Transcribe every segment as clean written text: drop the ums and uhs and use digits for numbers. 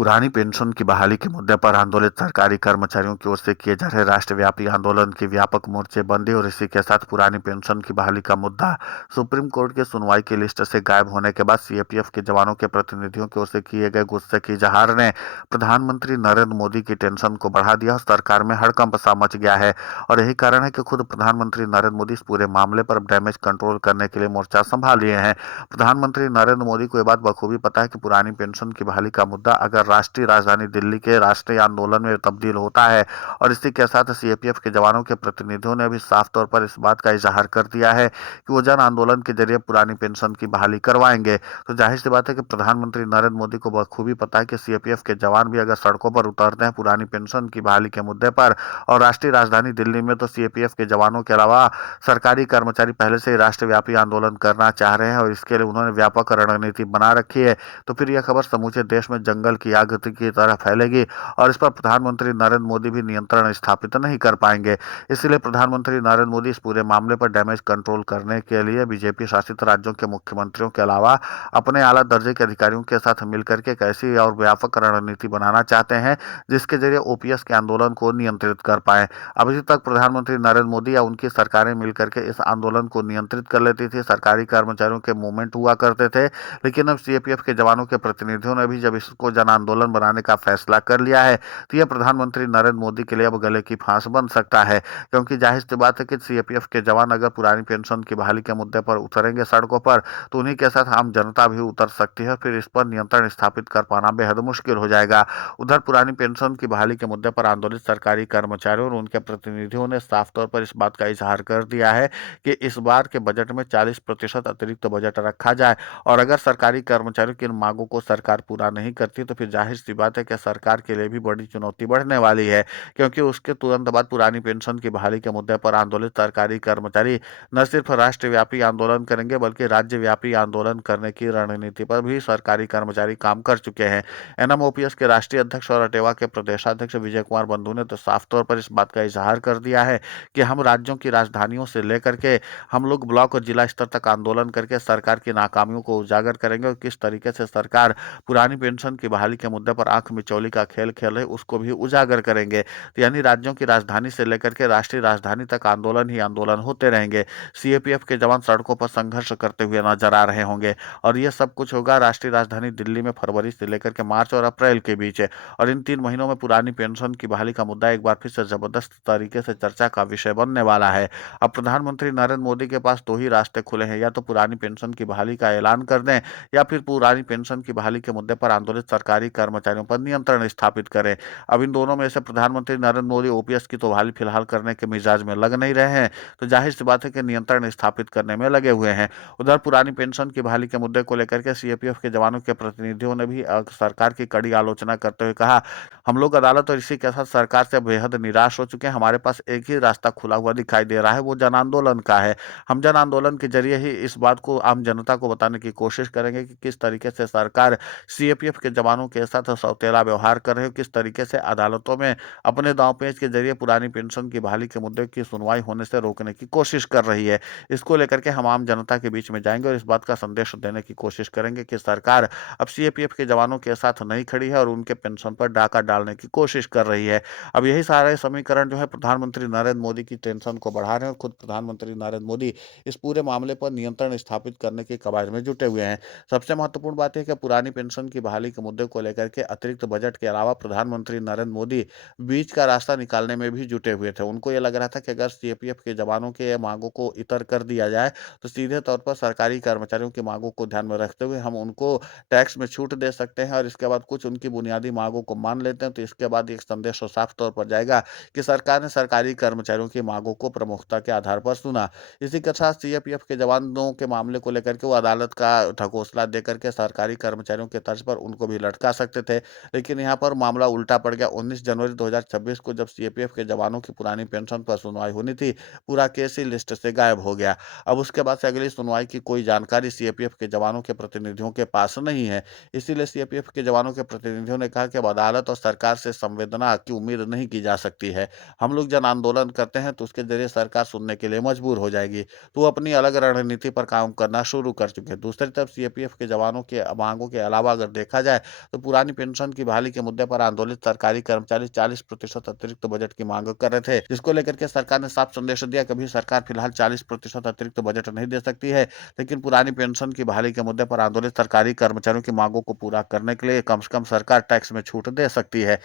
पुरानी पेंशन की बहाली के मुद्दे पर आंदोलित सरकारी कर्मचारियों की ओर से किए जा रहे राष्ट्रव्यापी आंदोलन की व्यापक मोर्चेबंदी और इसी के साथ पुरानी पेंशन की बहाली का मुद्दा सुप्रीम कोर्ट की सुनवाई की लिस्ट से गायब होने के बाद सीएपीएफ के जवानों के प्रतिनिधियों की ओर से किए गए गुस्से की इजहार ने प्रधानमंत्री नरेंद्र मोदी की टेंशन को बढ़ा दिया और सरकार में हड़कंप सा मच गया है। और यही कारण है कि खुद प्रधानमंत्री नरेंद्र मोदी इस पूरे मामले पर डैमेज कंट्रोल करने के लिए मोर्चा संभाल लिए हैं। प्रधानमंत्री नरेंद्र मोदी को यह बात बखूबी पता है कि पुरानी पेंशन की बहाली का मुद्दा अगर राष्ट्रीय राजधानी दिल्ली के राष्ट्रीय आंदोलन में तब्दील होता है और इसी के साथ सीएपीएफ के जवानों के प्रतिनिधियों ने भी साफ तौर पर इस बात का इजहार कर दिया है कि वो जन आंदोलन के जरिए पुरानी पेंशन की बहाली करवाएंगे, तो जाहिर सी बात है कि प्रधानमंत्री नरेंद्र मोदी को बखूबी पता है कि सीएपीएफ के जवान भी अगर सड़कों पर उतरते हैं पुरानी पेंशन की बहाली के मुद्दे पर और राष्ट्रीय राजधानी दिल्ली में, तो सीएपीएफ के जवानों के अलावा सरकारी कर्मचारी पहले से ही राष्ट्रव्यापी आंदोलन करना चाह रहे हैं और इसके लिए उन्होंने व्यापक रणनीति बना रखी है। तो फिर यह खबर समूचे देश में जंगल की आग की तरह फैलेगी और इस पर प्रधानमंत्री नरेंद्र मोदी भी नियंत्रण स्थापित नहीं कर पाएंगे। इसलिए प्रधानमंत्री नरेंद्र मोदी इस पूरे मामले पर डैमेज कंट्रोल करने के लिए बीजेपी शासित राज्यों के मुख्यमंत्रियों के अलावा अपने आला दर्जे के अधिकारियों के साथ मिलकर के एक ऐसी और व्यापक रणनीति बनाना चाहते हैं जिसके जरिए ओपीएस के आंदोलन को नियंत्रित कर पाए। अभी तक प्रधानमंत्री नरेंद्र मोदी या उनकी सरकारें मिलकर के इस आंदोलन को नियंत्रित कर लेती थी, सरकारी कर्मचारियों के मूवमेंट हुआ करते थे, लेकिन अब सीएपीएफ के जवानों के प्रतिनिधियों ने भी जब इसको जन आंदोलन बनाने का फैसला कर लिया है तो यह प्रधानमंत्री नरेंद्र मोदी के लिए अब गले की फांस बन सकता है। क्योंकि जाहिर सी बात है कि सीएपीएफ के जवान अगर पुरानी पेंशन की बहाली के मुद्दे पर उतरेंगे सड़कों पर तो उन्हीं के साथ आम जनता भी उतर सकती है, फिर इस पर नियंत्रण स्थापित कर पाना बेहद मुश्किल हो जाएगा। उधर पुरानी पेंशन की बहाली के मुद्दे पर आंदोलित सरकारी कर्मचारियों और उनके प्रतिनिधियों ने साफ तौर पर इस बात का इजहार कर दिया है कि इस बार के बजट में 40% अतिरिक्त बजट रखा जाए और अगर सरकारी कर्मचारियों की इन मांगों को सरकार पूरा नहीं करती तो फिर जाहिर सी बात है कि सरकार के लिए भी बड़ी चुनौती बढ़ने वाली है। क्योंकि उसके तुरंत बाद पुरानी पेंशन की बहाली के मुद्दे पर आंदोलित सरकारी कर्मचारी न सिर्फ राष्ट्रव्यापी आंदोलन करेंगे बल्कि राज्यव्यापी आंदोलन करने की रणनीति पर भी सरकारी कर्मचारी काम कर चुके हैं। एनएमओपीएस के राष्ट्रीय अध्यक्ष और अटेवा के प्रदेशाध्यक्ष विजय कुमार बंधु ने तो साफ तौर पर इस बात का इजहार कर दिया है कि हम राज्यों की राजधानियों से लेकर के हम लोग ब्लॉक और जिला स्तर तक आंदोलन करके सरकार की नाकामियों को उजागर करेंगे और किस तरीके से सरकार पुरानी पेंशन की बहाली के मुद्दे पर आंख मिचौली का खेल खेल रही उसको भी उजागर करेंगे। तो यानी राज्यों की राजधानी से लेकर के राष्ट्रीय राजधानी तक आंदोलन ही आंदोलन होते रहेंगे। सीएपीएफ के जवान सड़कों पर संघर्ष करते हुए नजर आ रहे होंगे और यह सब कुछ होगा राष्ट्रीय राजधानी दिल्ली में फरवरी से लेकर के मार्च और अप्रैल के बीच है। और इन 3 महीनों में पुरानी पेंशन की बहाली का मुद्दा एक बार फिर से जबरदस्त तरीके से चर्चा का विषय बनने वाला है। अब प्रधानमंत्री नरेंद्र मोदी के पास दो ही रास्ते खुले हैं, या तो पुरानी पेंशन की बहाली का ऐलान कर दें या फिर पुरानी पेंशन की बहाली के मुद्दे पर आंदोलित सरकारी कर्मचारियों पर नियंत्रण स्थापित करें। अब इन दोनों में से प्रधानमंत्री नरेंद्र मोदी ओपीएस की तो बहाली फिलहाल करने के मिजाज में लग नहीं रहे हैं, तो जाहिर सी बात है कि नियंत्रण स्थापित करने में लगे हुए हैं। उधर पुरानी पेंशन की बहाली के मुद्दे को लेकर के सीएपीएफ के जवानों के प्रतिनिधियों ने भी सरकार की कड़ी आलोचना करते हुए कहा, हम लोग अदालत और इसी के साथ सरकार से बेहद निराश हो चुके हैं। हमारे पास एक ही रास्ता खुला हुआ दिखाई दे रहा है, वो जन आंदोलन का है। हम जन आंदोलन के जरिए ही इस बात को आम जनता को बताने की कोशिश करेंगे कि किस तरीके से सरकार सीएपीएफ के जवानों के साथ सौतेला व्यवहार कर रहे हो, किस तरीके से अदालतों में अपने दांव पेच के जरिए पुरानी पेंशन की बहाली के मुद्दे की सुनवाई होने से रोकने की कोशिश कर रही है। इसको लेकर के हम आम जनता के बीच में जाएंगे और इस बात का संदेश देने की कोशिश करेंगे कि सरकार अब सीएपीएफ के जवानों के साथ नहीं खड़ी है और उनके पेंशन पर डाका डालने की कोशिश कर रही है। अब यही सारे समीकरण जो है प्रधानमंत्री नरेंद्र मोदी की टेंशन को बढ़ा रहे हैं और खुद प्रधानमंत्री नरेंद्र मोदी इस पूरे मामले पर नियंत्रण स्थापित करने की कवायद में जुटे हुए हैं। सबसे महत्वपूर्ण बात है कि पुरानी पेंशन की बहाली के मुद्दे को लेकर के अतिरिक्त बजट के अलावा प्रधानमंत्री नरेंद्र मोदी बीच का रास्ता निकालने में भी जुटे हुए थे। उनको ये लग रहा था कि अगर सीएपीएफ के जवानों के मांगों को इतर कर दिया जाए तो सीधे तौर पर सरकारी कर्मचारियों की मांगों को ध्यान में रखते हुए हम उनको टैक्स में छूट दे सकते हैं और इसके बाद कुछ उनकी बुनियादी मांगों को मान लेते हैं, तो इसके बाद एक संदेश साफ तौर पर जाएगा कि सरकार ने सरकारी कर्मचारियों की मांगों को प्रमुखता के आधार पर सुना। इसी के साथ सीएपीएफ के जवानों के मामले को लेकर के वो अदालत का ढकोसला देकर के सरकारी कर्मचारियों के तर्ज पर उनको भी लटका सकते थे, लेकिन यहाँ पर मामला उल्टा पड़ गया। 19 जनवरी 2026 को जब सीएपीएफ के जवानों की पुरानी पेंशन पर सुनवाई होनी थी, पूरा केस ही लिस्ट से गायब हो गया। अब उसके बाद से अगली सुनवाई की कोई जानकारी सीएपीएफ के जवानों के प्रतिनिधियों के पास नहीं है। इसीलिए सीएपीएफ के जवानों के प्रतिनिधियों ने कहा कि अब अदालत और सरकार से संवेदना की उम्मीद नहीं की जा सकती है। हम लोग जन आंदोलन करते हैं तो उसके ज़रिए सरकार सुनने के लिए मजबूर हो जाएगी। तो वो अपनी अलग रणनीति पर काम करना शुरू कर चुके हैं। दूसरी तरफ सीएपीएफ के जवानों के मांगों के अलावा अगर देखा जाए तो पुरानी पेंशन की बहाली के मुद्दे पर आंदोलित सरकारी कर्मचारी 40% अतिरिक्त बजट की मांग कर रहे थे, जिसको लेकर के सरकार ने साफ संदेश दिया कभी सरकार फिलहाल 40% अतिरिक्त बजट नहीं दे सकती है, लेकिन पुरानी पेंशन की बहाली के मुद्दे पर आंदोलित सरकारी कर्मचारियों की मांगों को पूरा करने के लिए कम से कम सरकार टैक्स में छूट दे सकती है,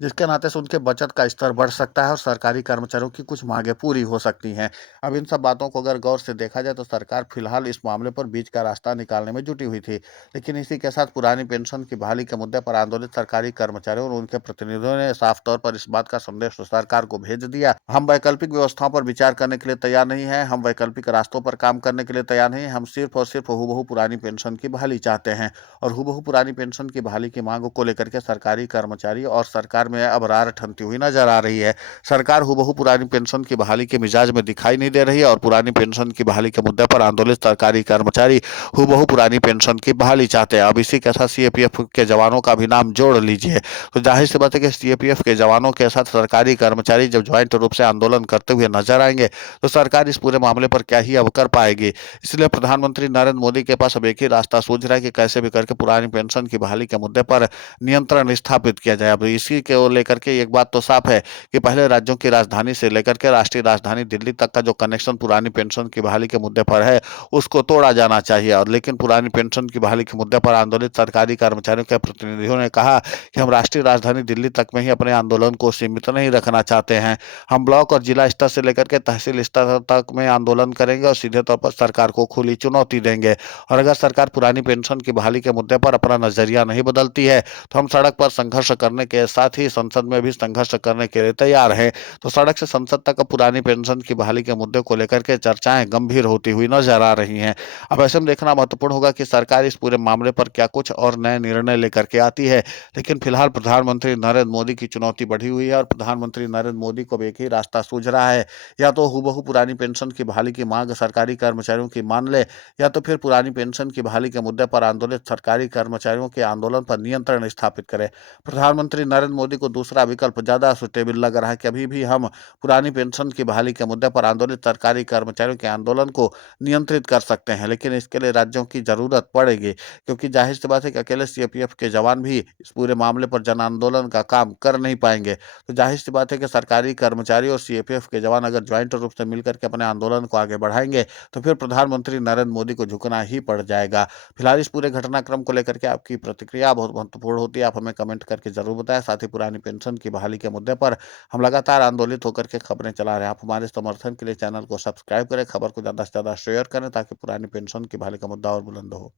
जिसके नाते से उनके बचत का स्तर बढ़ सकता है और सरकारी कर्मचारियों की कुछ मांगें पूरी हो सकती हैं। अब इन सब बातों को अगर गौर से देखा जाए तो सरकार फिलहाल इस मामले पर बीच का रास्ता निकालने में जुटी हुई थी, लेकिन इसी के साथ पुरानी पेंशन की बहाली के मुद्दे पर आंदोलित सरकारी कर्मचारियों और उनके प्रतिनिधियों ने साफ तौर पर इस बात का संदेश तो सरकार को भेज दिया, हम वैकल्पिक व्यवस्थाओं पर विचार करने के लिए तैयार नहीं है, हम वैकल्पिक रास्तों पर काम करने के लिए तैयार नहीं है, हम सिर्फ और सिर्फ हूबहू पुरानी पेंशन की बहाली चाहते हैं। और हूबहू पुरानी पेंशन की बहाली की मांग को लेकर के सरकारी कर्मचारी और सरकार में अब रार ठनती हुई नजर आ रही है। सरकार हूबहू पुरानी पेंशन की बहाली के मिजाज में दिखाई नहीं दे रही है और पुरानी पेंशन की बहाली के मुद्दे पर आंदोलित सरकारी कर्मचारी हूबहू पुरानी पेंशन की बहाली चाहते हैं। अब इसी के साथ सीएपीएफ के जवानों का भी नाम जोड़ लीजिए तो जाहिर सी बात है कि सीएपीएफ के जवानों के साथ सरकारी कर्मचारी जब ज्वाइंट रूप से आंदोलन करते हुए नजर आएंगे तो सरकार इस पूरे मामले पर क्या ही अब कर पाएगी। इसलिए प्रधानमंत्री नरेंद्र मोदी के पास अब एक ही रास्ता सूझ रहा है कि कैसे भी करके पुरानी पेंशन की बहाली के मुद्दे पर नियंत्रण स्थापित किया जाए। अब इसी को लेकर के एक बात तो साफ है कि पहले राज्यों की राजधानी से लेकर के राष्ट्रीय राजधानी दिल्ली तक का जो कनेक्शन पुरानी पेंशन की बहाली के मुद्दे पर है उसको तोड़ा जाना चाहिए। और लेकिन पुरानी पेंशन की बहाली के मुद्दे पर आंदोलित सरकारी कर्मचारियों के प्रतिनिधियों ने कहा कि हम राष्ट्रीय राजधानी दिल्ली तक में ही अपने आंदोलन को सीमित नहीं रखना चाहते हैं, हम ब्लॉक और जिला स्तर से लेकर के तहसील स्तर तक में आंदोलन करेंगे और सीधे तौर पर सरकार को खुली चुनौती देंगे। और अगर सरकार पुरानी पेंशन की बहाली के मुद्दे पर अपना नजरिया नहीं बदलती है तो हम सड़क पर संघर्ष करने के साथ ही संसद में भी संघर्ष करने के लिए तैयार हैं। तो सड़क से संसद तक पुरानी पेंशन की बहाली के मुद्दे को लेकर के चर्चाएं गंभीर होती हुई नजर आ रही हैं। अब ऐसे में देखना महत्वपूर्ण होगा कि सरकार इस पूरे मामले पर क्या कुछ और नए निर्णय लेकर के आती है, लेकिन फिलहाल प्रधानमंत्री नरेंद्र मोदी की चुनौती बढ़ी हुई है और प्रधानमंत्री नरेंद्र मोदी को एक ही रास्ता सूझ रहा है, या तो हूबहू पुरानी पेंशन की बहाली की मांग सरकारी कर्मचारियों की मान ले, या तो फिर पुरानी पेंशन की बहाली के मुद्दे पर आंदोलित सरकारी कर्मचारियों के आंदोलन पर नियंत्रण स्थापित करे। प्रधानमंत्री नरेंद्र मोदी को दूसरा विकल्प ज्यादा सुटेबल लग रहा है कि अभी भी हम पुरानी पेंशन की बहाली के मुद्दे पर आंदोलित सरकारी कर्मचारियों के आंदोलन को नियंत्रित कर सकते हैं, लेकिन इसके लिए राज्यों की जरूरत पड़ेगी, क्योंकि जाहिर सी बात है कि अकेले सीएपीएफ के जवान भी इस पूरे मामले पर जन आंदोलन का काम कर नहीं पाएंगे। तो जाहिर सी बात है कि सरकारी कर्मचारी और सीएपीएफ के जवान अगर ज्वाइंट रूप से मिलकर के अपने आंदोलन को आगे बढ़ाएंगे तो फिर प्रधानमंत्री नरेंद्र मोदी को झुकना ही पड़ जाएगा। फिलहाल इस पूरे घटनाक्रम को लेकर के आपकी प्रतिक्रिया बहुत महत्वपूर्ण होती है, आप हमें कमेंट करके जरूर बताएं। साथ ही पुरानी पेंशन की बहाली के मुद्दे पर हम लगातार आंदोलित होकर के खबरें चला रहे हैं। आप हमारे समर्थन के लिए चैनल को सब्सक्राइब करें, खबर को ज्यादा से ज्यादा शेयर करें ताकि पुरानी पेंशन की बहाली का मुद्दा और बुलंद हो।